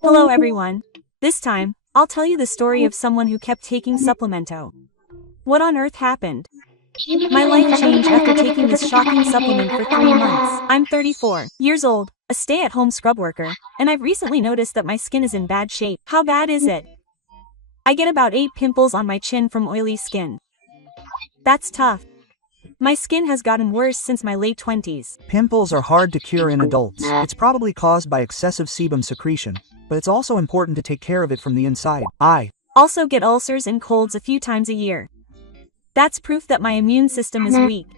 Hello everyone. This time, I'll tell you the story of someone who kept taking supplemento. What on earth happened? My life changed after taking this shocking supplement for 3 months. I'm 34 years old, a stay-at-home scrub worker, and I've recently noticed that my skin is in bad shape. How bad is it? I get about 8 pimples on my chin from oily skin. That's tough. My skin has gotten worse since my late 20s. Pimples are hard to cure in adults. It's probably caused by excessive sebum secretion, but it's also important to take care of it from the inside. I also get ulcers and colds a few times a year. That's proof that my immune system is weak.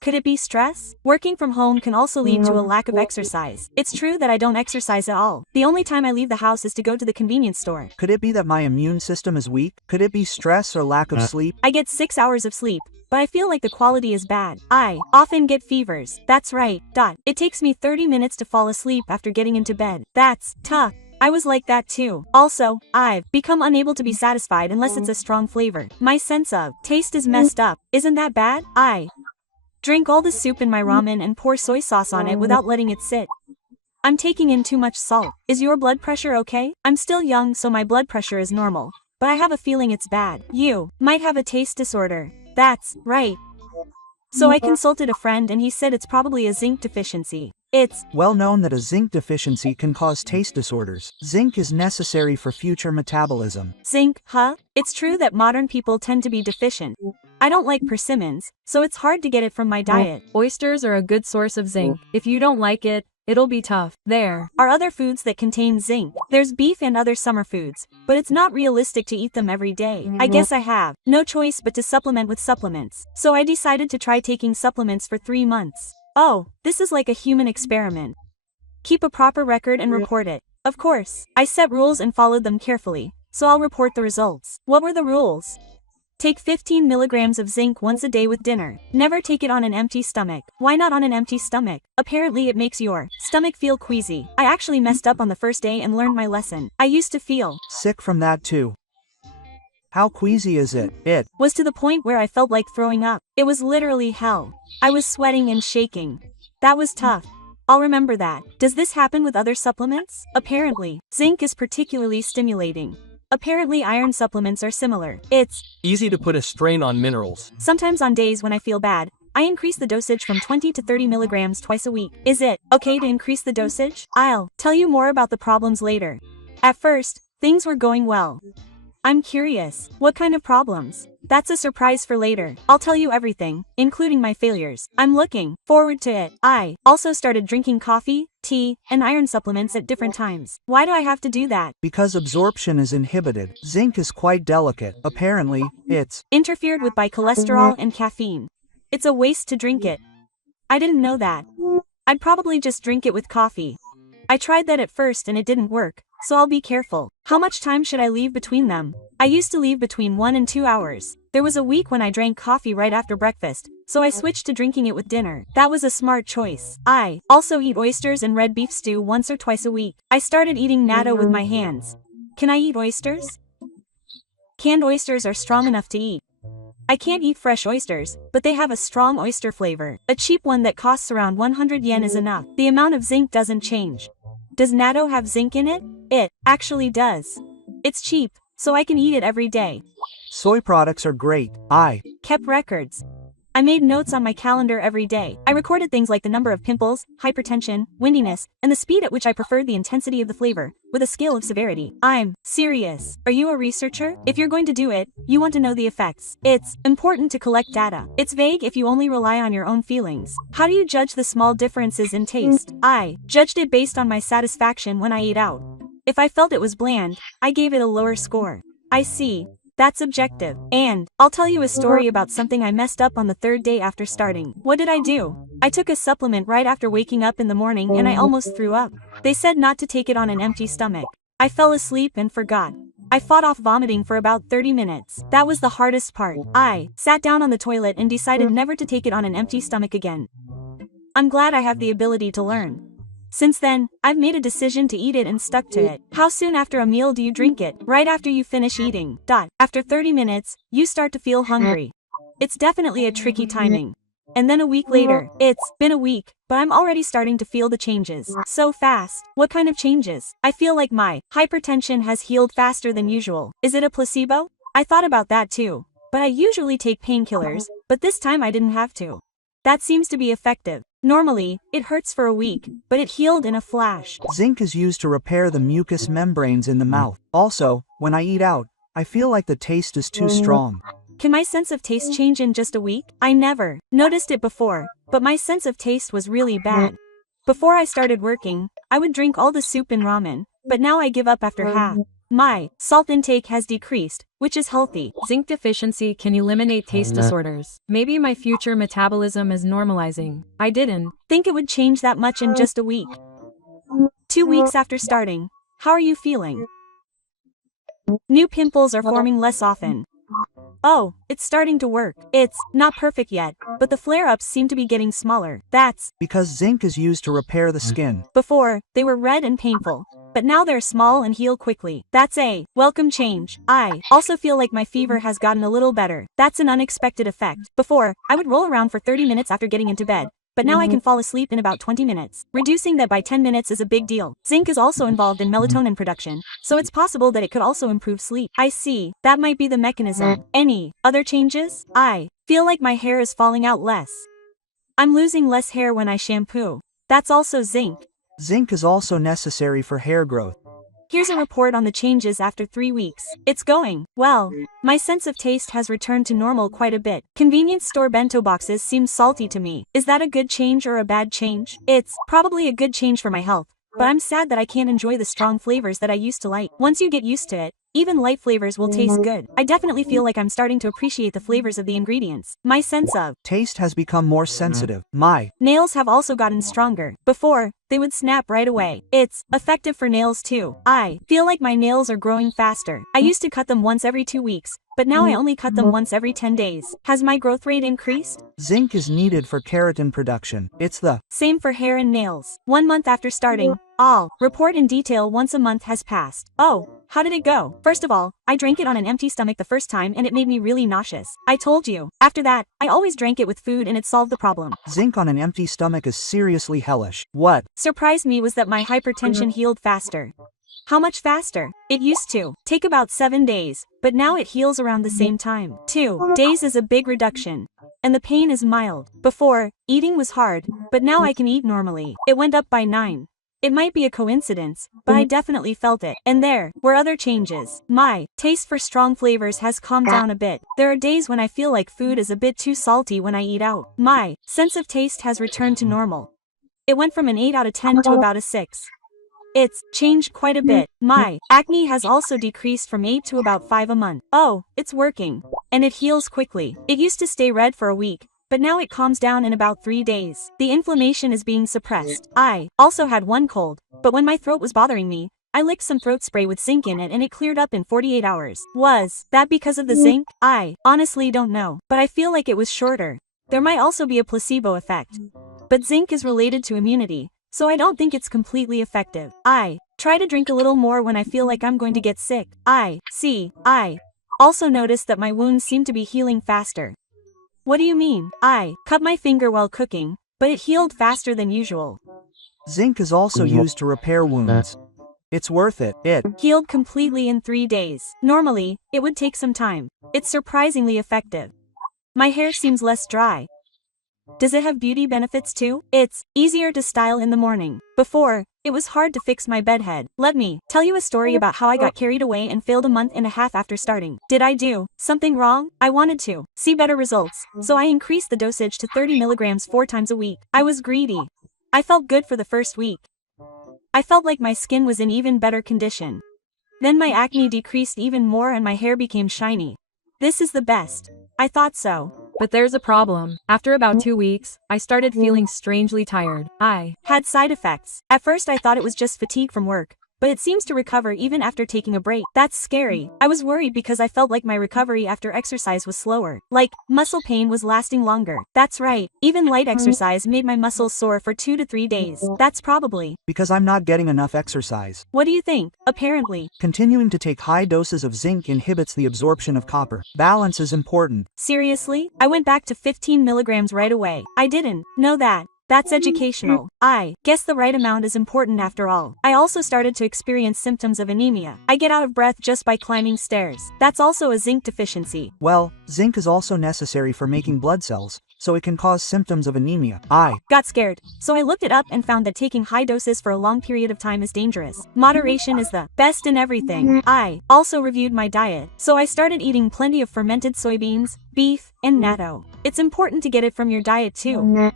Could it be stress? Working from home can also lead to a lack of exercise. It's true that I don't exercise at all. The only time I leave the house is to go to the convenience store. Could it be that my immune system is weak? Could it be stress or lack of sleep? I get 6 hours of sleep, but I feel like the quality is bad. I often get fevers. That's right. It takes me 30 minutes to fall asleep after getting into bed. That's tough. I was like that too. Also, I've become unable to be satisfied unless it's a strong flavor. My sense of taste is messed up. Isn't that bad? I drink all the soup in my ramen and pour soy sauce on it without letting it sit. I'm taking in too much salt. Is your blood pressure okay? I'm still young, so my blood pressure is normal, but I have a feeling it's bad. You might have a taste disorder. That's right. So I consulted a friend and he said it's probably a zinc deficiency. It's well known that a zinc deficiency can cause taste disorders. Zinc is necessary for future metabolism. Zinc, huh? It's true that modern people tend to be deficient. I don't like persimmons, so it's hard to get it from my diet. Oysters are a good source of zinc. If you don't like it, it'll be tough. There are other foods that contain zinc. There's beef and other summer foods, but it's not realistic to eat them every day. I guess I have no choice but to supplement with supplements. So I decided to try taking supplements for 3 months. Oh, this is like a human experiment. Keep a proper record and report it. Of course, I set rules and followed them carefully, so I'll report the results. What were the rules? Take 15 milligrams of zinc once a day with dinner. Never take it on an empty stomach. Why not on an empty stomach? Apparently it makes your stomach feel queasy. I actually messed up on the first day and learned my lesson. I used to feel sick from that too. How queasy is it? It was to the point where I felt like throwing up. It was literally hell. I was sweating and shaking. That was tough. I'll remember that. Does this happen with other supplements? Apparently, zinc is particularly stimulating. Apparently iron supplements are similar. It's easy to put a strain on minerals. Sometimes on days when I feel bad, I increase the dosage from 20 to 30 milligrams twice a week. Is it okay to increase the dosage? I'll tell you more about the problems later. At first, things were going well. I'm curious. What kind of problems? That's a surprise for later. I'll tell you everything, including my failures. I'm looking forward to it. I also started drinking coffee, tea, and iron supplements at different times. Why do I have to do that? Because absorption is inhibited. Zinc is quite delicate. Apparently, it's interfered with by cholesterol and caffeine. It's a waste to drink it. I didn't know that. I'd probably just drink it with coffee. I tried that at first and it didn't work, so I'll be careful. How much time should I leave between them? I used to leave between 1 and 2 hours. There was a week when I drank coffee right after breakfast, so I switched to drinking it with dinner. That was a smart choice. I also eat oysters and red beef stew once or twice a week. I started eating natto with my hands. Can I eat oysters? Canned oysters are strong enough to eat. I can't eat fresh oysters, but they have a strong oyster flavor. A cheap one that costs around 100 yen is enough. The amount of zinc doesn't change. Does natto have zinc in it? It actually does. It's cheap, so I can eat it every day. Soy products are great. I kept records. I made notes on my calendar every day. I recorded things like the number of pimples, hypertension, windiness, and the speed at which I preferred the intensity of the flavor, with a scale of severity. I'm serious. Are you a researcher? If you're going to do it, you want to know the effects. It's important to collect data. It's vague if you only rely on your own feelings. How do you judge the small differences in taste? I judged it based on my satisfaction when I ate out. If I felt it was bland, I gave it a lower score. I see. That's objective. And I'll tell you a story about something I messed up on the 3rd day after starting. What did I do? I took a supplement right after waking up in the morning and I almost threw up. They said not to take it on an empty stomach. I fell asleep and forgot. I fought off vomiting for about 30 minutes. That was the hardest part. I sat down on the toilet and decided never to take it on an empty stomach again. I'm glad I have the ability to learn. Since then, I've made a decision to eat it and stuck to it. How soon after a meal do you drink it? Right after you finish eating. After 30 minutes, you start to feel hungry. It's definitely a tricky timing. And then a week later. It's been a week, but I'm already starting to feel the changes. So fast. What kind of changes? I feel like my hypertension has healed faster than usual. Is it a placebo? I thought about that too. But I usually take painkillers, but this time I didn't have to. That seems to be effective. Normally, it hurts for a week, but it healed in a flash. Zinc is used to repair the mucous membranes in the mouth. Also, when I eat out, I feel like the taste is too strong. Can my sense of taste change in just a week? I never noticed it before, but my sense of taste was really bad. Before I started working, I would drink all the soup and ramen, but now I give up after half. My salt intake has decreased, which is healthy. Zinc deficiency can eliminate taste disorders. Maybe my future metabolism is normalizing. I didn't think it would change that much in just a week. 2 weeks after starting. How are you feeling? New pimples are forming less often. Oh, it's starting to work. It's not perfect yet, but the flare-ups seem to be getting smaller. That's because zinc is used to repair the skin. Before, they were red and painful, but now they're small and heal quickly. That's a welcome change. I also feel like my fever has gotten a little better. That's an unexpected effect. Before, I would roll around for 30 minutes after getting into bed, but now I can fall asleep in about 20 minutes. Reducing that by 10 minutes is a big deal. Zinc is also involved in melatonin production, so it's possible that it could also improve sleep. I see. That might be the mechanism. Any other changes? I feel like my hair is falling out less. I'm losing less hair when I shampoo. That's also zinc. Zinc is also necessary for hair growth. Here's a report on the changes after 3 weeks. It's going well. My sense of taste has returned to normal quite a bit. Convenience store bento boxes seem salty to me. Is that a good change or a bad change? It's probably a good change for my health, but I'm sad that I can't enjoy the strong flavors that I used to like. Once you get used to it, even light flavors will taste good. I definitely feel like I'm starting to appreciate the flavors of the ingredients. My sense of taste has become more sensitive. My nails have also gotten stronger. Before, they would snap right away. It's effective for nails too. I feel like my nails are growing faster. I used to cut them once every 2 weeks, but now I only cut them once every 10 days. Has my growth rate increased? Zinc is needed for keratin production. It's the same for hair and nails. 1 month after starting, I'll report in detail once a month has passed. Oh, how did it go? First of all, I drank it on an empty stomach the first time and it made me really nauseous. I told you. After that, I always drank it with food and it solved the problem. Zinc on an empty stomach is seriously hellish. What surprised me was that my hypertension healed faster. How much faster? It used to take about 7 days, but now it heals around the same time. 2 days is a big reduction. And the pain is mild. Before, eating was hard, but now I can eat normally. It went up by 9. It might be a coincidence, but I definitely felt it. And there were other changes. My taste for strong flavors has calmed down a bit. There are days when I feel like food is a bit too salty when I eat out. My sense of taste has returned to normal. It went from an 8 out of 10 to about a 6. It's changed quite a bit. My acne has also decreased from 8 to about 5 a month. Oh, it's working. And it heals quickly. It used to stay red for a week, but now it calms down in about 3 days. The inflammation is being suppressed. I also had one cold, but when my throat was bothering me, I licked some throat spray with zinc in it and it cleared up in 48 hours. Was that because of the zinc? I honestly don't know, but I feel like it was shorter. There might also be a placebo effect. But zinc is related to immunity, so I don't think it's completely effective. I try to drink a little more when I feel like I'm going to get sick. I also noticed that my wounds seem to be healing faster. What do you mean? I cut my finger while cooking, but it healed faster than usual. Zinc is also used to repair wounds. It's worth it. It healed completely in 3 days. Normally, it would take some time. It's surprisingly effective. My hair seems less dry. Does it have beauty benefits too? It's easier to style in the morning. Before, it was hard to fix my bedhead. Let me tell you a story about how I got carried away and failed a month and a half after starting. Did I do something wrong? I wanted to see better results, so I increased the dosage to 30 milligrams 4 times a week. I was greedy. I felt good for the first week. I felt like my skin was in even better condition. Then my acne decreased even more and my hair became shiny. This is the best. I thought so. But there's a problem. After about 2 weeks, I started feeling strangely tired. I had side effects. At first I thought it was just fatigue from work, but it seems to recover even after taking a break. That's scary. I was worried because I felt like my recovery after exercise was slower. Like, muscle pain was lasting longer. That's right. Even light exercise made my muscles sore for 2 to 3 days. That's probably Because I'm not getting enough exercise. What do you think? Apparently. Continuing to take high doses of zinc inhibits the absorption of copper. Balance is important. Seriously? I went back to 15 milligrams right away. I didn't know that. That's educational. I guess the right amount is important after all. I also started to experience symptoms of anemia. I get out of breath just by climbing stairs. That's also a zinc deficiency. Well, zinc is also necessary for making blood cells, so it can cause symptoms of anemia. I Got scared, so I looked it up and found that taking high doses for a long period of time is dangerous. Moderation is the best in everything. I also reviewed my diet, so I started eating plenty of fermented soybeans, beef, and natto. It's important to get it from your diet too.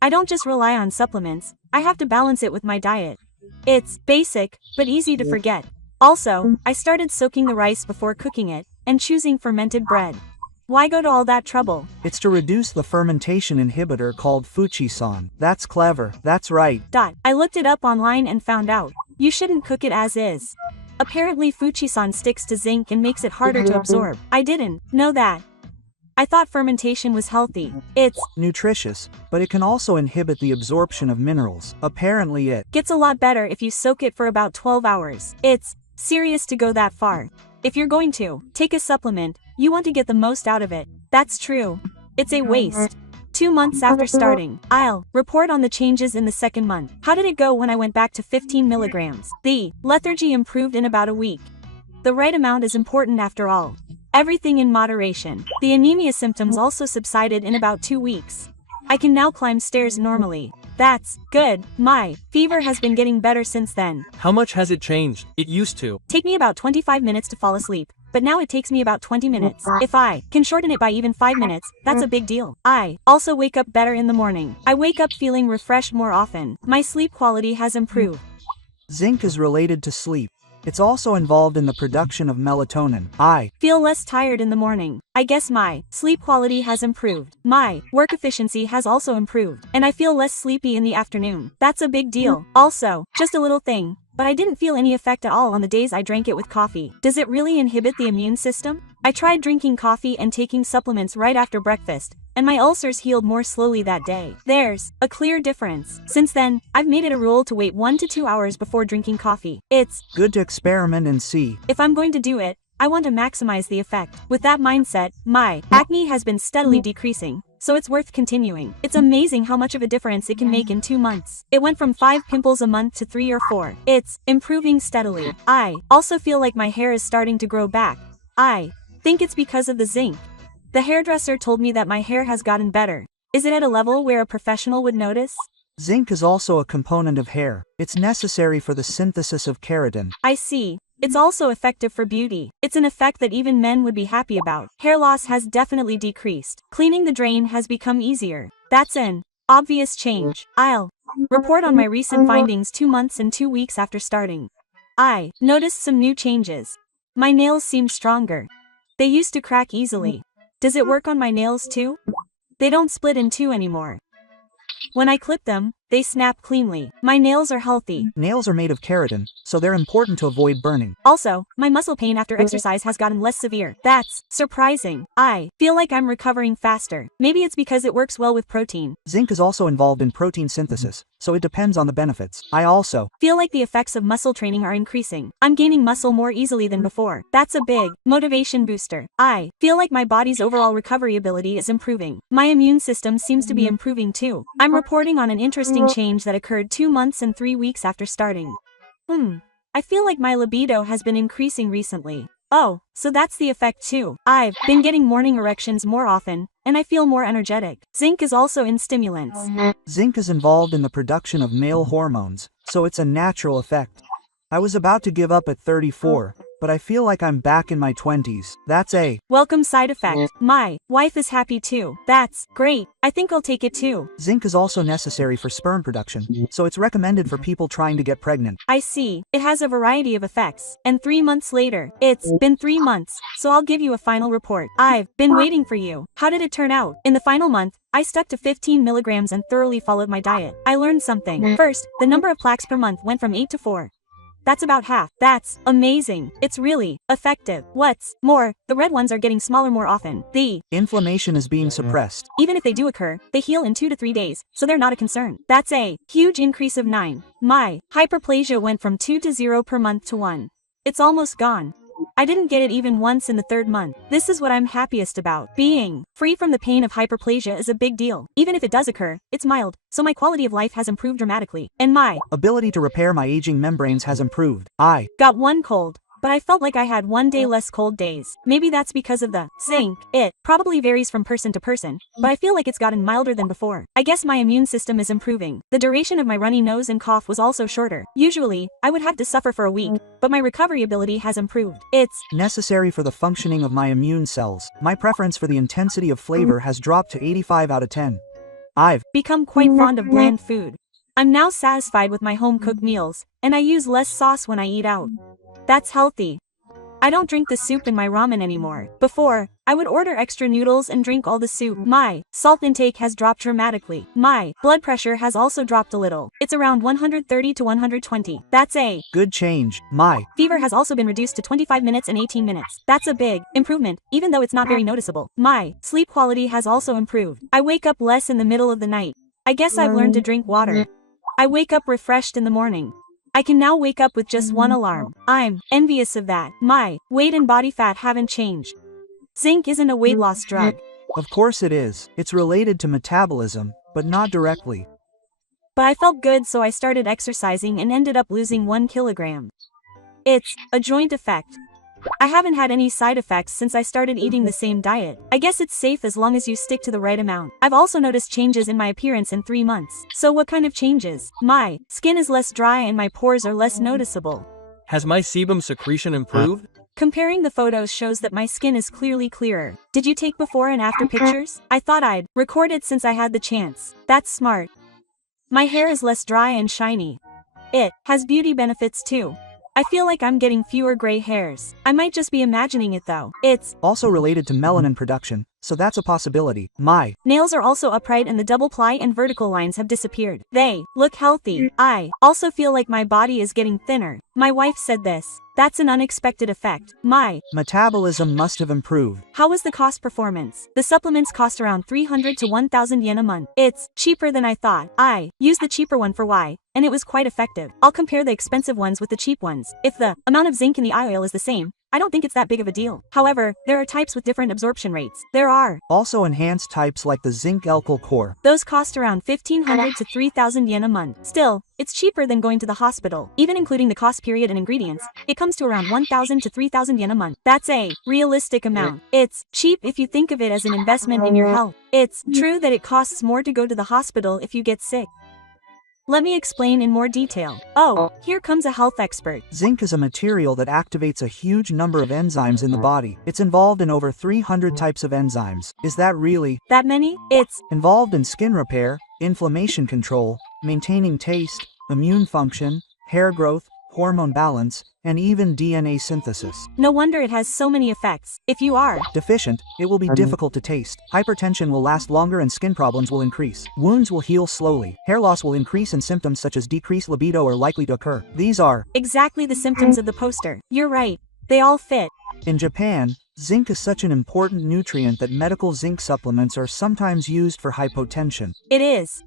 I don't just rely on supplements, I have to balance it with my diet. It's basic, but easy to forget. Also, I started soaking the rice before cooking it, and choosing fermented bread. Why go to all that trouble? It's to reduce the fermentation inhibitor called fuchisan. That's clever. That's right. I looked it up online and found out. You shouldn't cook it as is. Apparently fuchisan sticks to zinc and makes it harder to absorb. I didn't know that. I thought fermentation was healthy. It's Nutritious, but it can also inhibit the absorption of minerals. Apparently it gets a lot better if you soak it for about 12 hours. It's serious to go that far. If you're going to take a supplement, you want to get the most out of it. That's true. It's a waste. 2 months after starting, I'll report on the changes in the second month. How did it go when I went back to 15 milligrams? The lethargy improved in about a week. The right amount is important after all. Everything in moderation. The anemia symptoms also subsided in about 2 weeks. I can now climb stairs normally. That's good. My fever has been getting better since then. How much has it changed? It used to Take me about 25 minutes to fall asleep, but now it takes me about 20 minutes. If I can shorten it by even 5 minutes, that's a big deal. I also wake up better in the morning. I wake up feeling refreshed more often. My sleep quality has improved. zinc is related to sleep. It's also involved in the production of melatonin. I Feel less tired in the morning. I guess my sleep quality has improved. My work efficiency has also improved, and I feel less sleepy in the afternoon. That's a big deal. Also, just a little thing, but I didn't feel any effect at all on the days I drank it with coffee. Does it really inhibit the immune system? I tried drinking coffee and taking supplements right after breakfast, and my ulcers healed more slowly that day. There's a clear difference. Since then, I've made it a rule to wait 1 to 2 hours before drinking coffee. It's good to experiment and see. If I'm going to do it, I want to maximize the effect. With that mindset, my acne has been steadily decreasing, so it's worth continuing. It's amazing how much of a difference it can make in 2 months. It went from 5 pimples a month to 3 or 4. It's improving steadily. I also feel like my hair is starting to grow back. I think it's because of the zinc. The hairdresser told me that my hair has gotten better. Is it at a level where a professional would notice? Zinc is also a component of hair. It's necessary for the synthesis of keratin. I see. It's also effective for beauty. It's an effect that even men would be happy about. Hair loss has definitely decreased. Cleaning the drain has become easier. That's an obvious change. I'll report on my recent findings 2 months and 2 weeks after starting. I noticed some new changes. My nails seem stronger. They used to crack easily. Does it work on my nails too? They don't split in two anymore. When I clip them, they snap cleanly. My nails are healthy. Nails are made of keratin, so they're important to avoid burning. Also, my muscle pain after exercise has gotten less severe. That's surprising. I feel like I'm recovering faster. Maybe it's because it works well with protein. Zinc is also involved in protein synthesis, so it depends on the benefits. I also Feel like the effects of muscle training are increasing. I'm gaining muscle more easily than before. That's a big motivation booster. I feel like my body's overall recovery ability is improving. My immune system seems to be improving too. I'm reporting on an interesting change that occurred 2 months and 3 weeks after starting. I feel like my libido has been increasing recently. Oh, so that's the effect too. I've been getting morning erections more often, and I feel more energetic. Zinc is also in stimulants. Zinc is involved in the production of male hormones, so it's a natural effect. I was about to give up at 34, but I feel like I'm back in my 20s. That's a welcome side effect. My wife is happy too. That's great. I think I'll take it too. Zinc is also necessary for sperm production, so it's recommended for people trying to get pregnant. I see. It has a variety of effects. And 3 months later, it's been 3 months, so I'll give you a final report. I've been waiting for you. How did it turn out? In the final month, I stuck to 15 milligrams and thoroughly followed my diet. I learned something. First, the number of plaques per month went from 8 to 4. That's about half. That's amazing. It's really effective. What's more, the red ones are getting smaller more often. The Inflammation is being suppressed. even if they do occur, they heal in 2 to 3 days, so they're not a concern. That's a huge increase of 9. My hyperplasia went from 2 to 0 per month to 1. It's almost gone. I didn't get it even once in the 3rd month. This is what I'm happiest about. Being free from the pain of hyperplasia is a big deal. Even if it does occur, it's mild, so my quality of life has improved dramatically. And my Ability to repair my aging membranes has improved. I got one cold, but I felt like I had 1 day less cold days. Maybe that's because of the zinc. It probably varies from person to person, but I feel like it's gotten milder than before. I guess my immune system is improving. The duration of my runny nose and cough was also shorter. Usually, I would have to suffer for a week, but my recovery ability has improved. It's necessary for the functioning of my immune cells. My preference for the intensity of flavor has dropped to 85 out of 10. I've become quite fond of bland food. I'm now satisfied with my home-cooked meals, and I use less sauce when I eat out. That's healthy. I don't drink the soup in my ramen anymore. Before, I would order extra noodles and drink all the soup. My salt intake has dropped dramatically. My blood pressure has also dropped a little. It's around 130 to 120. That's a good change. My fever has also been reduced to 25 minutes and 18 minutes. That's a big improvement, even though it's not very noticeable. My sleep quality has also improved. I wake up less in the middle of the night. I guess I've learned to drink water. I wake up refreshed in the morning. I can now wake up with just one alarm. I'm envious of that. My weight and body fat haven't changed. Zinc isn't a weight loss drug. Of course it is. It's related to metabolism, but not directly. But I felt good, so I started exercising and ended up losing 1 kilogram. It's a joint effect. I haven't had any side effects since I started eating the same diet. I guess it's safe as long as you stick to the right amount. I've also noticed changes in my appearance in 3 months. So what kind of changes? My skin is less dry and my pores are less noticeable. Has my sebum secretion improved? Comparing the photos shows that my skin is clearly clearer. Did you take before and after pictures? I thought I'd record it since I had the chance. That's smart. My hair is less dry and shiny. It has beauty benefits too. I feel like I'm getting fewer gray hairs. I might just be imagining it though. It's also related to melanin production, so that's a possibility. My nails are also upright and the double ply and vertical lines have disappeared. They look healthy. I also feel like my body is getting thinner. My wife said this. That's an unexpected effect. My metabolism must have improved. How was the cost performance? The supplements cost around 300 to 1,000 yen a month. It's cheaper than I thought. I used the cheaper one for Y, and it was quite effective. I'll compare the expensive ones with the cheap ones. If the amount of zinc in the eye oil is the same, I don't think it's that big of a deal. However, there are types with different absorption rates. There are also enhanced types like the zinc alkyl core. Those cost around 1,500 to 3,000 yen a month. Still, it's cheaper than going to the hospital. Even including the cost period and ingredients, it comes to around 1,000 to 3,000 yen a month. That's a realistic amount. It's cheap if you think of it as an investment in your health. It's true that it costs more to go to the hospital if you get sick. Let me explain in more detail. Oh, here comes a health expert. Zinc is a material that activates a huge number of enzymes in the body. It's involved in over 300 types of enzymes. Is that really that many? It's involved in skin repair, inflammation control, maintaining taste, immune function, hair growth, hormone balance, and even DNA synthesis. No wonder it has so many effects. If you are deficient, it will be difficult to taste. Hypertension will last longer and skin problems will increase. Wounds will heal slowly. Hair loss will increase and symptoms such as decreased libido are likely to occur. These are exactly the symptoms of the poster. You're right. They all fit. In Japan, zinc is such an important nutrient that medical zinc supplements are sometimes used for hypotension. It is.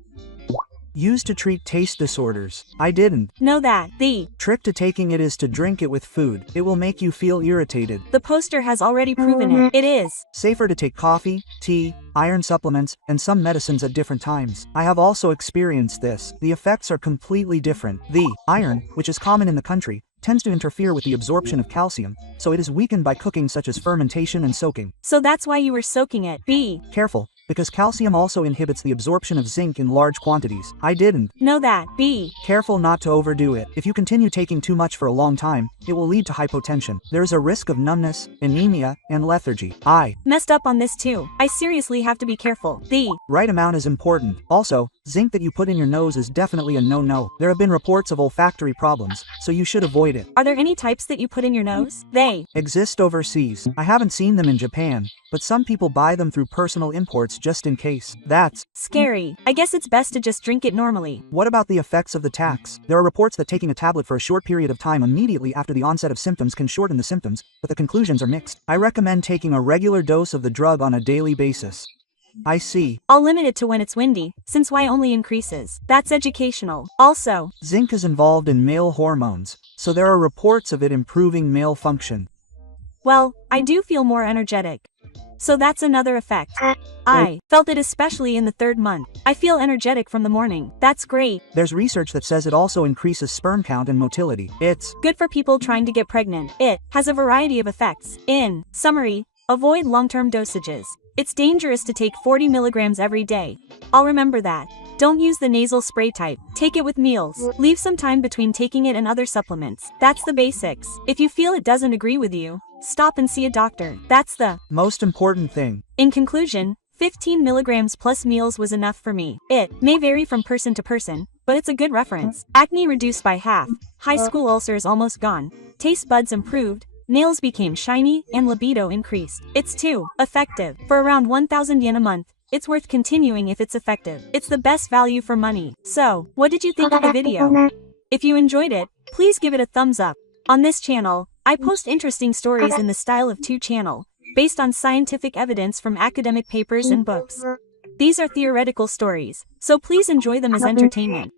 Used to treat taste disorders. I didn't know that. The trick to taking it is to drink it with food. It will make you feel irritated. The poster has already proven it. It is safer to take coffee, tea, iron supplements, and some medicines at different times. I have also experienced this. The effects are completely different. The iron, which is common in the country, tends to interfere with the absorption of calcium, so it is weakened by cooking such as fermentation and soaking. So that's why you were soaking it. Be careful, because calcium also inhibits the absorption of zinc in large quantities. I didn't know that. Be careful not to overdo it. If you continue taking too much for a long time, it will lead to hypotension. There is a risk of numbness, anemia, and lethargy. I messed up on this too. I seriously have to be careful. The right amount is important. Also, Zinc that you put in your nose is definitely a no-no. There have been reports of olfactory problems, so you should avoid it. Are there any types that you put in your nose? They Exist overseas. I haven't seen them in Japan, but some people buy them through personal imports just in case. That's scary. I guess it's best to just drink it normally. What about the effects of the tax? There are reports that taking a tablet for a short period of time immediately after the onset of symptoms can shorten the symptoms, but the conclusions are mixed. I recommend taking a regular dose of the drug on a daily basis. I see. I'll limit it to when it's windy, since Y only increases. That's educational. Also, Zinc is involved in male hormones, so there are reports of it improving male function. well, I do feel more energetic. So that's another effect. I felt it especially in the 3rd month. I feel energetic from the morning. That's great. There's research that says it also increases sperm count and motility. It's Good for people trying to get pregnant. It has a variety of effects. In summary, avoid long-term dosages. It's dangerous to take 40 milligrams every day. I'll remember that. Don't use the nasal spray type. Take it with meals. Leave some time between taking it and other supplements. That's the basics. If you feel it doesn't agree with you, stop and see a doctor. That's the most important thing. In conclusion, 15 milligrams plus meals was enough for me. It may vary from person to person, but it's a good reference. Acne reduced by half, high school ulcers almost gone, taste buds improved, nails became shiny, and libido increased. It's too effective. For around 1,000 yen a month, it's worth continuing if it's effective. It's the best value for money. So, what did you think of the video? If you enjoyed it, please give it a thumbs up. On this channel, I post interesting stories in the style of 2 channel, based on scientific evidence from academic papers and books. These are theoretical stories, so please enjoy them as entertainment.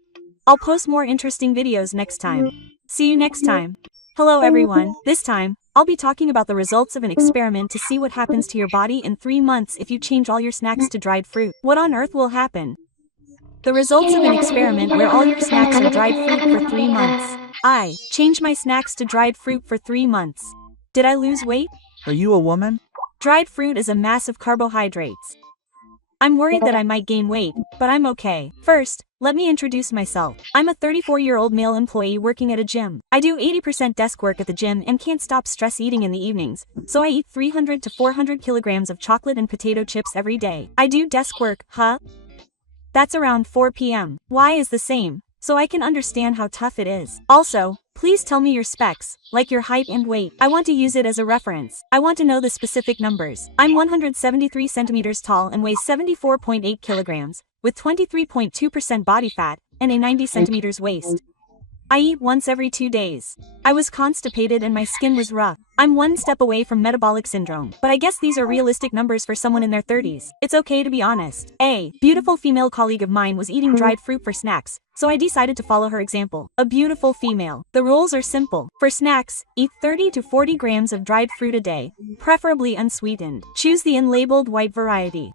I'll post more interesting videos next time. See you next time. Hello everyone, this time, I'll be talking about the results of an experiment to see what happens to your body in 3 months if you change all your snacks to dried fruit. What on earth will happen? The results of an experiment where all your snacks are dried fruit for 3 months. I changed my snacks to dried fruit for 3 months. Did I lose weight? Are you a woman? Dried fruit is a mass of carbohydrates. I'm worried that I might gain weight, but I'm okay. First, let me introduce myself. I'm a 34-year-old male employee working at a gym. I do 80% desk work at the gym and can't stop stress eating in the evenings, so I eat 300 to 400 kilograms of chocolate and potato chips every day. I do desk work, huh? That's around 4 p.m. Y is the same, so I can understand how tough it is. Also, please tell me your specs, like your height and weight. I want to use it as a reference. I want to know the specific numbers. I'm 173 centimeters tall and weigh 74.8 kilograms, with 23.2% body fat, and a 90 centimeters waist. I eat once every 2 days. I was constipated and my skin was rough. I'm 1 step away from metabolic syndrome, but I guess these are realistic numbers for someone in their 30s. It's okay to be honest. A beautiful female colleague of mine was eating dried fruit for snacks, so I decided to follow her example. A beautiful female. The rules are simple. For snacks, eat 30 to 40 grams of dried fruit a day, preferably unsweetened. Choose the unlabeled white variety.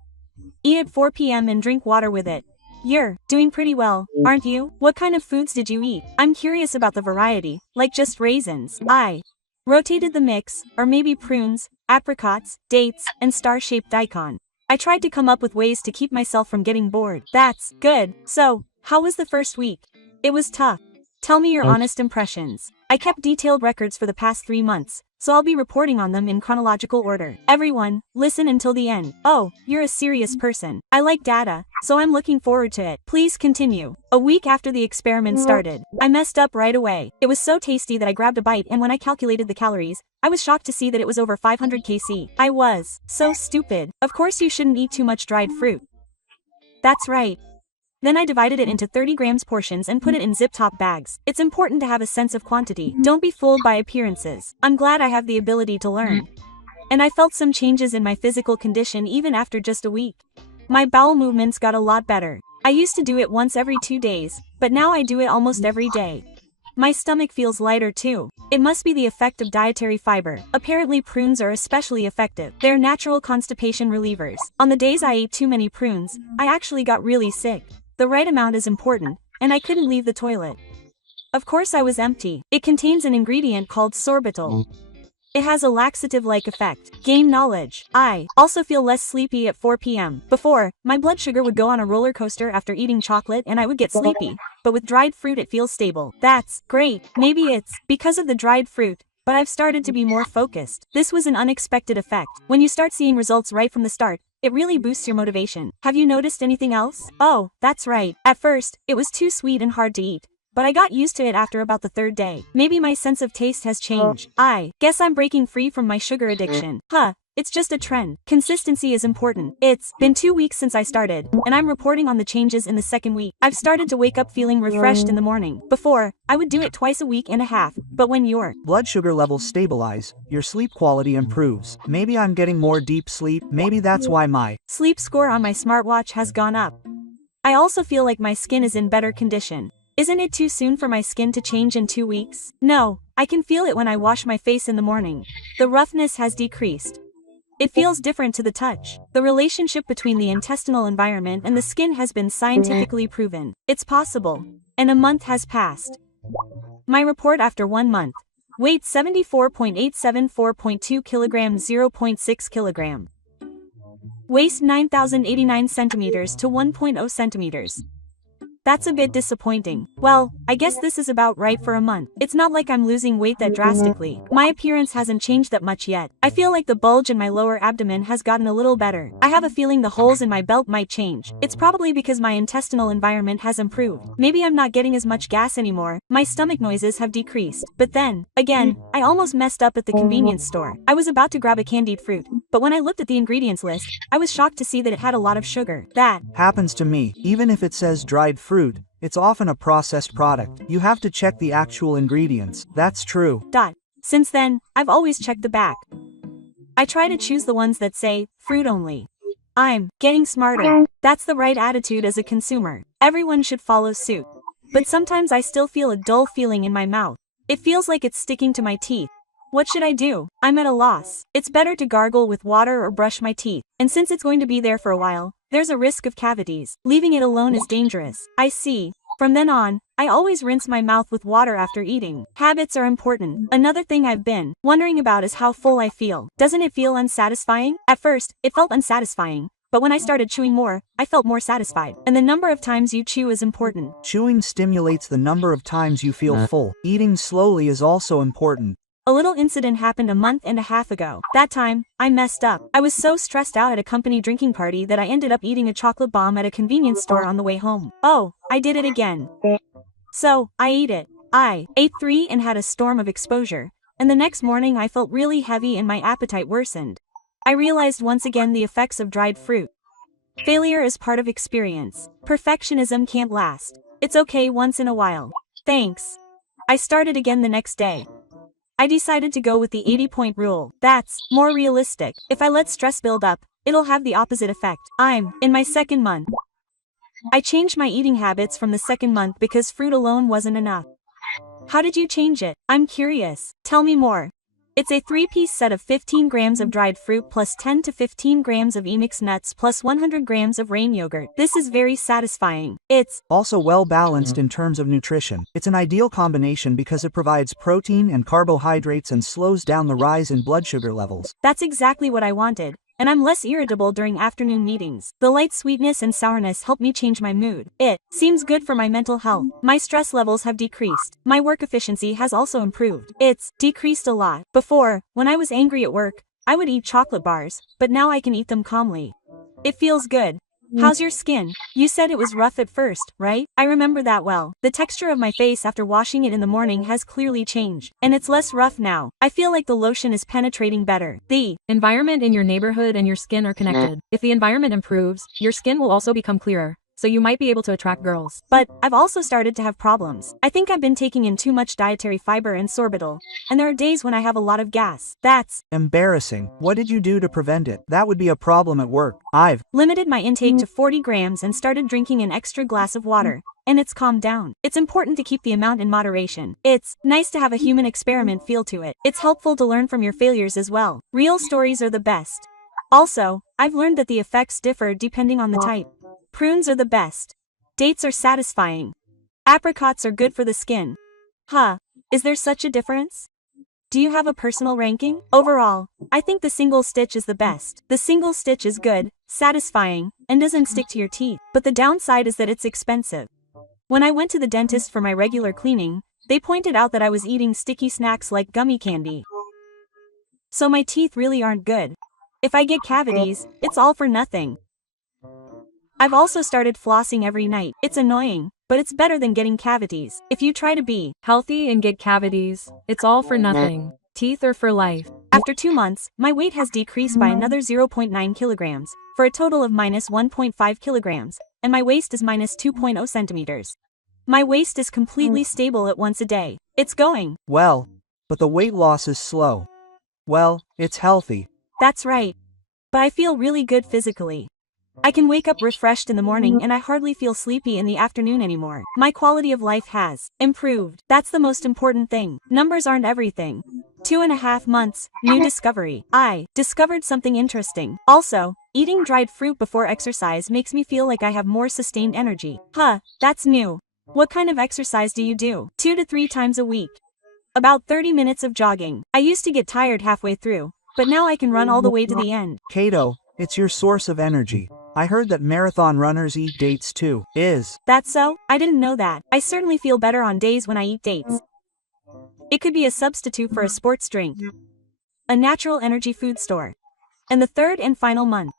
Eat at 4 p.m. and drink water with it. You're doing pretty well, aren't you? What kind of foods did you eat? I'm curious about the variety, like just raisins. I rotated the mix, or maybe prunes, apricots, dates, and star-shaped daikon. I tried to come up with ways to keep myself from getting bored. That's good. So, how was the first week? It was tough. Tell me your honest impressions. I kept detailed records for the past 3 months, so I'll be reporting on them in chronological order. Everyone, listen until the end. Oh, you're a serious person. I like data, so I'm looking forward to it. Please continue. A week after the experiment started, I messed up right away. It was so tasty that I grabbed a bite and when I calculated the calories, I was shocked to see that it was over 500 kcal. I was so stupid. Of course you shouldn't eat too much dried fruit. That's right. Then I divided it into 30 grams portions and put it in zip-top bags. It's important to have a sense of quantity. Don't be fooled by appearances. I'm glad I have the ability to learn. And I felt some changes in my physical condition even after just a week. My bowel movements got a lot better. I used to do it once every 2 days, but now I do it almost every day. My stomach feels lighter too. It must be the effect of dietary fiber. Apparently prunes are especially effective. They're natural constipation relievers. On the days I ate too many prunes, I actually got really sick. The right amount is important, and I couldn't leave the toilet. Of course I was empty. It contains an ingredient called sorbitol. It has a laxative-like effect. Gain knowledge. I also feel less sleepy at 4 p.m. Before, my blood sugar would go on a roller coaster after eating chocolate and I would get sleepy, but with dried fruit it feels stable. That's great. Maybe it's because of the dried fruit, but I've started to be more focused. This was an unexpected effect. When you start seeing results right from the start, It really boosts your motivation. Have you noticed anything else? Oh, that's right. At first, it was too sweet and hard to eat. But I got used to it after about the third day. Maybe my sense of taste has changed. I guess I'm breaking free from my sugar addiction. It's just a trend. Consistency is important. It's been 2 weeks since I started, and I'm reporting on the changes in the second week. I've started to wake up feeling refreshed in the morning. Before, I would do it twice a week and a half, but when your blood sugar levels stabilize, your sleep quality improves. Maybe I'm getting more deep sleep, maybe that's why my sleep score on my smartwatch has gone up. I also feel like my skin is in better condition. Isn't it too soon for my skin to change in 2 weeks? No, I can feel it when I wash my face in the morning. The roughness has decreased. It feels different to the touch. The relationship between the intestinal environment and the skin has been scientifically proven. It's possible. And a month has passed. My report after 1 month. Weight 74.874.2 kilograms, 0.6 kilogram. Waist 9,089 centimeters to 1.0 centimeters. That's a bit disappointing. Well, I guess this is about right for a month. It's not like I'm losing weight that drastically. My appearance hasn't changed that much yet. I feel like the bulge in my lower abdomen has gotten a little better. I have a feeling the holes in my belt might change. It's probably because my intestinal environment has improved. Maybe I'm not getting as much gas anymore. My stomach noises have decreased. But then, again, I almost messed up at the convenience store. I was about to grab a candied fruit, but when I looked at the ingredients list, I was shocked to see that it had a lot of sugar. That happens to me. Even if it says dried fruit, it's often a processed product. You have to check the actual ingredients. That's true. Since then, I've always checked the back. I try to choose the ones that say, fruit only. I'm getting smarter. That's the right attitude as a consumer. Everyone should follow suit. But sometimes I still feel a dull feeling in my mouth. It feels like it's sticking to my teeth. What should I do? I'm at a loss. It's better to gargle with water or brush my teeth. And since it's going to be there for a while, there's a risk of cavities. Leaving it alone is dangerous. I see. From then on, I always rinse my mouth with water after eating. Habits are important. Another thing I've been wondering about is how full I feel. Doesn't it feel unsatisfying? At first, it felt unsatisfying. But when I started chewing more, I felt more satisfied. And the number of times you chew is important. Chewing stimulates the number of times you feel full. Eating slowly is also important. A little incident happened a month and a half ago. That time, I messed up. I was so stressed out at a company drinking party that I ended up eating a chocolate bomb at a convenience store on the way home. Oh, I did it again. So, I ate it. I ate 3 and had a storm of exposure. And the next morning I felt really heavy and my appetite worsened. I realized once again the effects of dried fruit. Failure is part of experience. Perfectionism can't last. It's okay once in a while. Thanks. I started again the next day. I decided to go with the 80-point rule. That's more realistic. If I let stress build up, it'll have the opposite effect. I'm in my 2nd month. I changed my eating habits from the 2nd month because fruit alone wasn't enough. How did you change it? I'm curious. Tell me more. It's a 3-piece set of 15 grams of dried fruit plus 10 to 15 grams of mixed nuts plus 100 grams of rain yogurt. This is very satisfying. It's also well balanced in terms of nutrition. It's an ideal combination because it provides protein and carbohydrates and slows down the rise in blood sugar levels. That's exactly what I wanted. And I'm less irritable during afternoon meetings. The light sweetness and sourness help me change my mood. It seems good for my mental health. My stress levels have decreased. My work efficiency has also improved. It's decreased a lot. Before, when I was angry at work, I would eat chocolate bars, but now I can eat them calmly. It feels good. How's your skin? You said it was rough at first, right? I remember that well. The texture of my face after washing it in the morning has clearly changed. And it's less rough now. I feel like the lotion is penetrating better. The environment in your neighborhood and your skin are connected. If the environment improves, your skin will also become clearer. So you might be able to attract girls. But I've also started to have problems. I think I've been taking in too much dietary fiber and sorbitol. And there are days when I have a lot of gas. That's embarrassing. What did you do to prevent it? That would be a problem at work. I've limited my intake to 40 grams and started drinking an extra glass of water. And it's calmed down. It's important to keep the amount in moderation. It's nice to have a human experiment feel to it. It's helpful to learn from your failures as well. Real stories are the best. Also, I've learned that the effects differ depending on the type. Prunes are the best. Dates are satisfying. Apricots are good for the skin. Is there such a difference? Do you have a personal ranking? Overall, I think the single stitch is the best. The single stitch is good, satisfying, and doesn't stick to your teeth. But the downside is that it's expensive. When I went to the dentist for my regular cleaning, they pointed out that I was eating sticky snacks like gummy candy. So my teeth really aren't good. If I get cavities, it's all for nothing. I've also started flossing every night. It's annoying, but it's better than getting cavities. If you try to be Healthy and get cavities, it's all for nothing. Teeth are for life. After 2 months, my weight has decreased by another 0.9 kilograms, for a total of minus 1.5 kilograms, and my waist is minus 2.0 centimeters. My waist is completely stable at once a day. It's going. Well, but the weight loss is slow. Well, it's healthy. That's right. But I feel really good physically. I can wake up refreshed in the morning and I hardly feel sleepy in the afternoon anymore. My quality of life has improved. That's the most important thing. Numbers aren't everything. 2.5 months, new discovery. I discovered something interesting. Also, eating dried fruit before exercise makes me feel like I have more sustained energy. Huh, that's new. What kind of exercise do you do? 2 to 3 times a week. About 30 minutes of jogging. I used to get tired halfway through, but now I can run all the way to the end. Kato, it's your source of energy. I heard that marathon runners eat dates too. Is that so? I didn't know that. I certainly feel better on days when I eat dates. It could be a substitute for a sports drink. A natural energy food store. And the third and final month.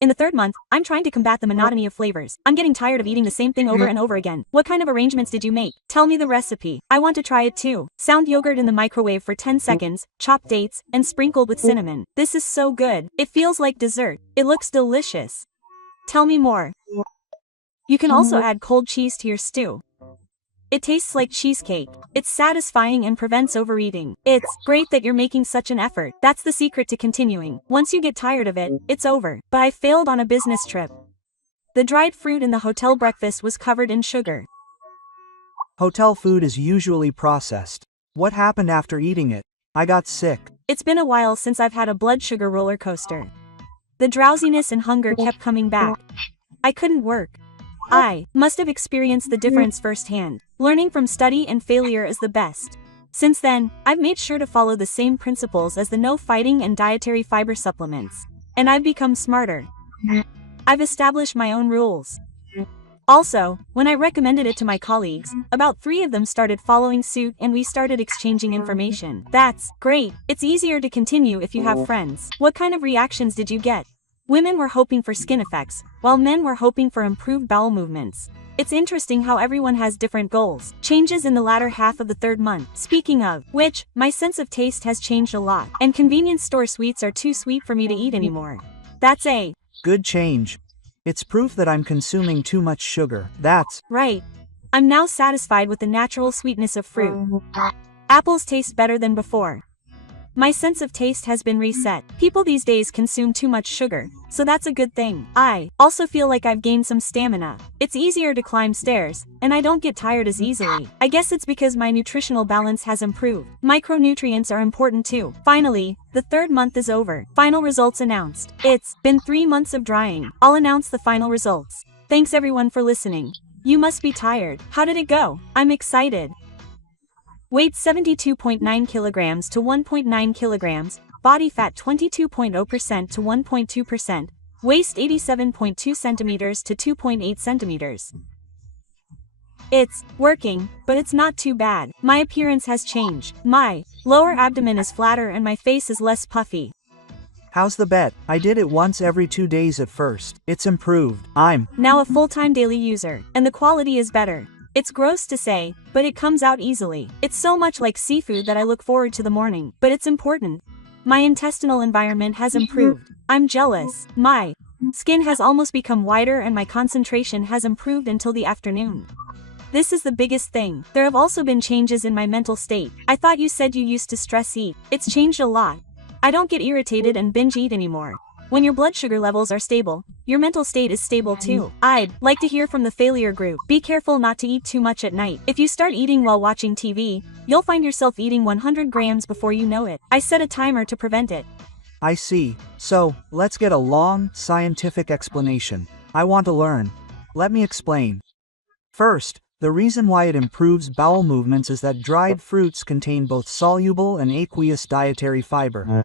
In the third month, I'm trying to combat the monotony of flavors. I'm getting tired of eating the same thing over and over again. What kind of arrangements did you make? Tell me the recipe. I want to try it too. Sound yogurt in the microwave for 10 seconds, chopped dates, and sprinkled with cinnamon. This is so good. It feels like dessert. It looks delicious. Tell me more. You can also add cold cheese to your stew. It tastes like cheesecake. It's satisfying and prevents overeating. It's great that you're making such an effort. That's the secret to continuing. Once you get tired of it, it's over. But I failed on a business trip. The dried fruit in the hotel breakfast was covered in sugar. hotel food is usually processed. What happened after eating it? I got sick. It's been a while since I've had a blood sugar roller coaster. The drowsiness and hunger kept coming back. I couldn't work. I must have experienced the difference firsthand. Learning from study and failure is the best. Since then, I've made sure to follow the same principles as the no fighting and dietary fiber supplements. And I've become smarter. I've established my own rules. Also, when I recommended it to my colleagues, about 3 of them started following suit and we started exchanging information. That's great. It's easier to continue if you have friends. What kind of reactions did you get? Women were hoping for skin effects, while men were hoping for improved bowel movements. It's interesting how everyone has different goals. Changes in the latter half of the 3rd month. Speaking of which, my sense of taste has changed a lot, and convenience store sweets are too sweet for me to eat anymore. That's a good change. It's proof that I'm consuming too much sugar. That's right. I'm now satisfied with the natural sweetness of fruit. Apples taste better than before. My sense of taste has been reset. People these days consume too much sugar, so that's a good thing. I also feel like I've gained some stamina. It's easier to climb stairs, and I don't get tired as easily. I guess it's because my nutritional balance has improved. Micronutrients are important too. Finally, the 3rd month is over. Final results announced. It's been 3 months of drying. I'll announce the final results. Thanks everyone for listening. You must be tired. How did it go? I'm excited. Weight 72.9 kilograms to 1.9 kilograms, body fat 22.0% to 1.2%, waist 87.2 centimeters to 2.8 centimeters. It's working, but it's not too bad. My appearance has changed. My lower abdomen is flatter and my face is less puffy. how's the bet? I did it once every 2 days at first. It's improved. I'm now a full-time daily user, and the quality is better. It's gross to say, but it comes out easily. It's so much like seafood that I look forward to the morning, but it's important. My intestinal environment has improved. I'm jealous. My skin has almost become whiter and my concentration has improved until the afternoon. This is the biggest thing. There have also been changes in my mental state. I thought you said you used to stress eat. It's changed a lot. I don't get irritated and binge eat anymore. When your blood sugar levels are stable, your mental state is stable too. I'd like to hear from the failure group. Be careful not to eat too much at night. If you start eating while watching TV, you'll find yourself eating 100 grams before you know it. I set a timer to prevent it. I see. So, let's get a long, scientific explanation. I want to learn. Let me explain. First, the reason why it improves bowel movements is that dried fruits contain both soluble and aqueous dietary fiber.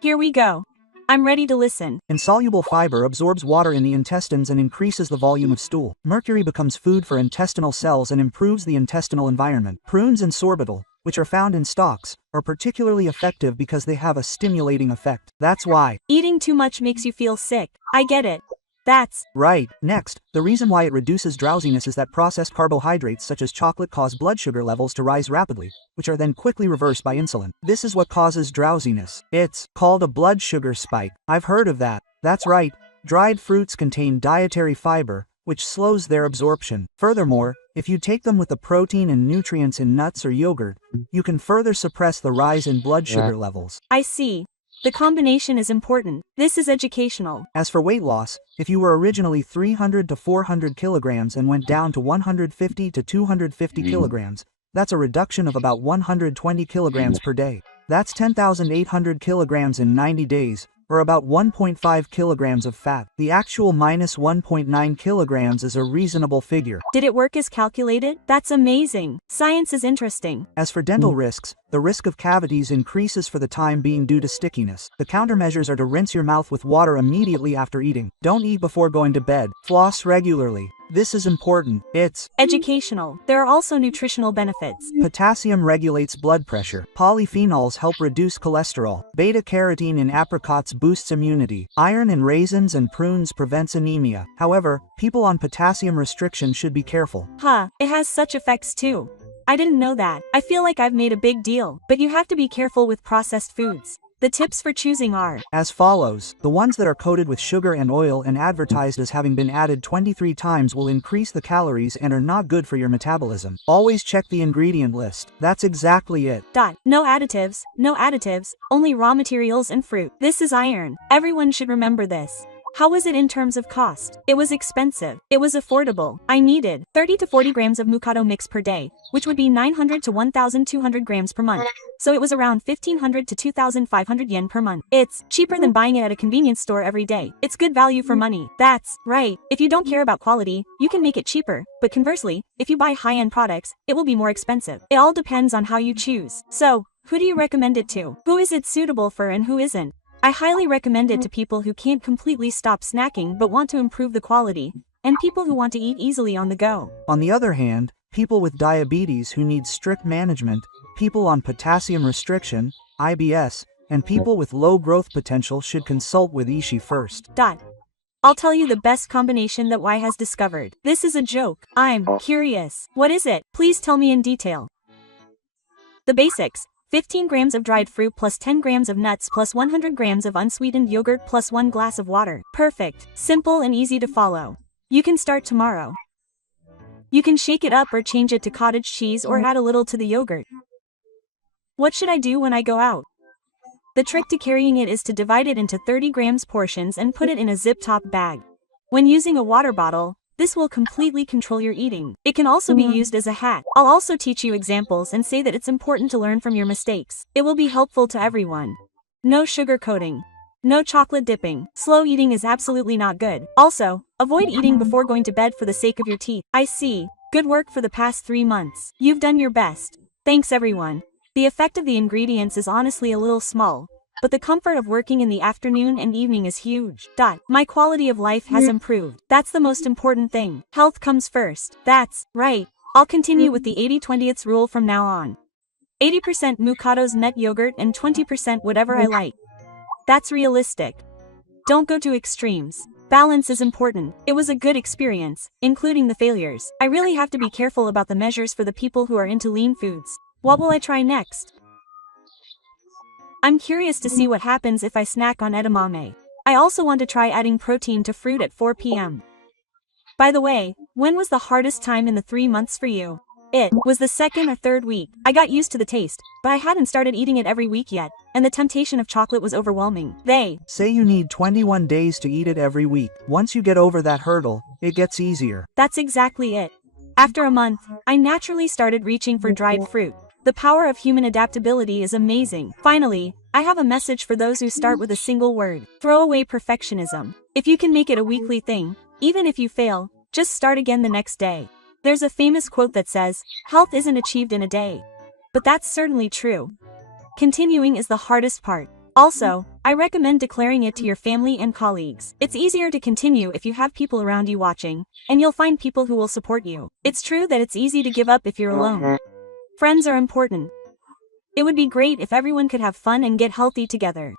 Here we go. I'm ready to listen. Insoluble fiber absorbs water in the intestines and increases the volume of stool. Mercury becomes food for intestinal cells and improves the intestinal environment. Prunes and sorbitol, which are found in stalks, are particularly effective because they have a stimulating effect. That's why. Eating too much makes you feel sick. I get it. That's right. Next, the reason why it reduces drowsiness is that processed carbohydrates such as chocolate cause blood sugar levels to rise rapidly, which are then quickly reversed by insulin. This is what causes drowsiness. It's called a blood sugar spike. I've heard of that. That's right. Dried fruits contain dietary fiber, which slows their absorption. Furthermore, if you take them with the protein and nutrients in nuts or yogurt, you can further suppress the rise in blood sugar levels. I see. The combination is important. This is educational. As for weight loss, if you were originally 300 to 400 kilograms and went down to 150 to 250 kilograms, that's a reduction of about 120 kilograms per day. That's 10,800 kilograms in 90 days, or about 1.5 kilograms of fat. The actual minus 1.9 kilograms is a reasonable figure. Did it work as calculated? That's amazing. Science is interesting. As for dental risks, the risk of cavities increases for the time being due to stickiness. The countermeasures are to rinse your mouth with water immediately after eating. Don't eat before going to bed. Floss regularly. This is important. It's educational. There are also nutritional benefits. Potassium regulates blood pressure. Polyphenols help reduce cholesterol. Beta-carotene in apricots boosts immunity. Iron in raisins and prunes prevents anemia. However, people on potassium restriction should be careful. It has such effects too. I didn't know that. I feel like I've made a big deal, but you have to be careful with processed foods. The tips for choosing are as follows. The ones that are coated with sugar and oil and advertised as having been added 23 times will increase the calories and are not good for your metabolism. Always check the ingredient list. That's exactly it. No additives, only raw materials and fruit. This is iron. Everyone should remember this. How was it in terms of cost? It was expensive. It was affordable. I needed 30 to 40 grams of Mikado mix per day, which would be 900 to 1,200 grams per month. So it was around 1,500 to 2,500 yen per month. It's cheaper than buying it at a convenience store every day. It's good value for money. That's right. If you don't care about quality, you can make it cheaper. But conversely, if you buy high-end products, it will be more expensive. It all depends on how you choose. So, who do you recommend it to? Who is it suitable for and who isn't? I highly recommend it to people who can't completely stop snacking but want to improve the quality, and people who want to eat easily on the go. On the other hand, people with diabetes who need strict management, people on potassium restriction, IBS, and people with low growth potential should consult with Ishii first. I'll tell you the best combination that Y has discovered. This is a joke. I'm curious. What is it? Please tell me in detail. The basics. 15 grams of dried fruit plus 10 grams of nuts plus 100 grams of unsweetened yogurt plus 1 glass of water. Perfect. Simple and easy to follow. You can start tomorrow. You can shake it up or change it to cottage cheese or add a little to the yogurt. What should I do when I go out? The trick to carrying it is to divide it into 30 grams portions and put it in a zip-top bag. When using a water bottle, this will completely control your eating. It can also be used as a hat. I'll also teach you examples and say that it's important to learn from your mistakes. It will be helpful to everyone. No sugar coating. No chocolate dipping. Slow eating is absolutely not good. Also, avoid eating before going to bed for the sake of your teeth. I see. Good work for the past 3 months. You've done your best. Thanks everyone. The effect of the ingredients is honestly a little small, but the comfort of working in the afternoon and evening is huge. My quality of life has improved. That's the most important thing. Health comes first. That's right. I'll continue with the 80-20th rule from now on. 80% Mukado's nut yogurt and 20% whatever I like. That's realistic. Don't go to extremes. Balance is important. It was a good experience, including the failures. I really have to be careful about the measures for the people who are into lean foods. What will I try next? I'm curious to see what happens if I snack on edamame. I also want to try adding protein to fruit at 4 p.m. By the way, when was the hardest time in the 3 months for you? It was the 2nd or 3rd week. I got used to the taste, but I hadn't started eating it every week yet, and the temptation of chocolate was overwhelming. They say you need 21 days to eat it every week. Once you get over that hurdle, it gets easier. That's exactly it. After a month, I naturally started reaching for dried fruit. The power of human adaptability is amazing. Finally, I have a message for those who start with a single word. Throw away perfectionism. If you can make it a weekly thing, even if you fail, just start again the next day. There's a famous quote that says, "Health isn't achieved in a day." But that's certainly true. Continuing is the hardest part. Also, I recommend declaring it to your family and colleagues. It's easier to continue if you have people around you watching, and you'll find people who will support you. It's true that it's easy to give up if you're alone. Friends are important. It would be great if everyone could have fun and get healthy together.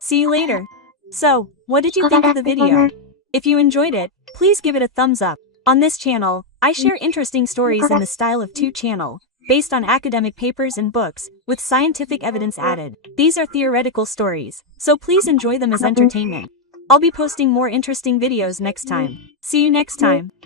See you later. So, what did you think of the video? If you enjoyed it, please give it a thumbs up. On this channel, I share interesting stories in the style of 2 channel, based on academic papers and books, with scientific evidence added. These are theoretical stories, so please enjoy them as entertainment. I'll be posting more interesting videos next time. See you next time.